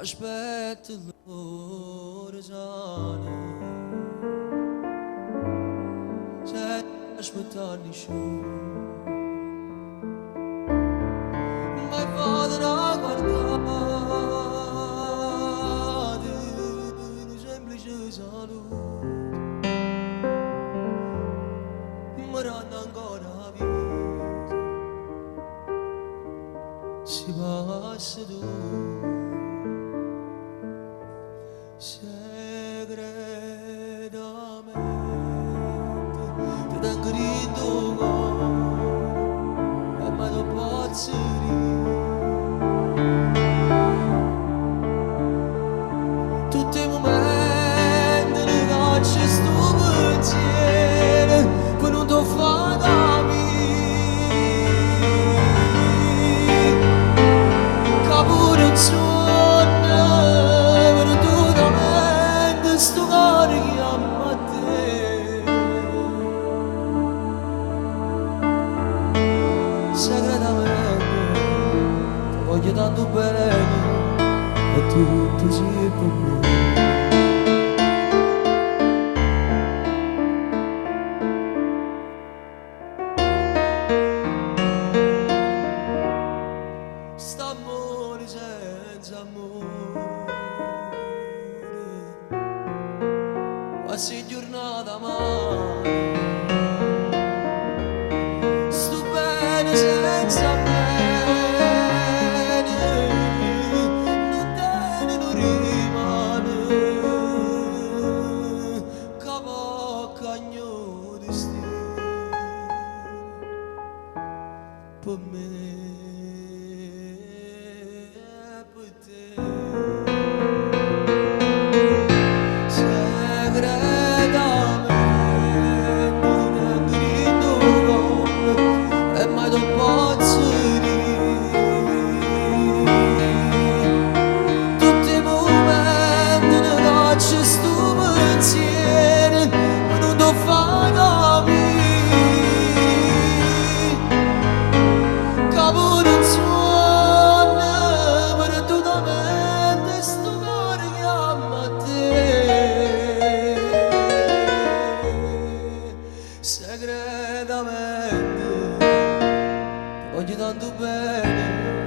aspetta l'orizone, senza aspettare nessuno, ma vado a guardare un semplice saluto, mi rende ancora vita, si passa tu. Segretamente ti tengo dentro cuore e mai non posso tutti i momenti che c'è sto pensiero poi non ti fa capire capire un sogno sto cuore chiama te, segretamente ti voglio tanto bene e tutto sia per me. St'amore senza amore, quasi giornata male, sto bene senza bene, non tiene, non rimane, capo cagno destino, per me e per te. Segretamente ti voglio tanto bene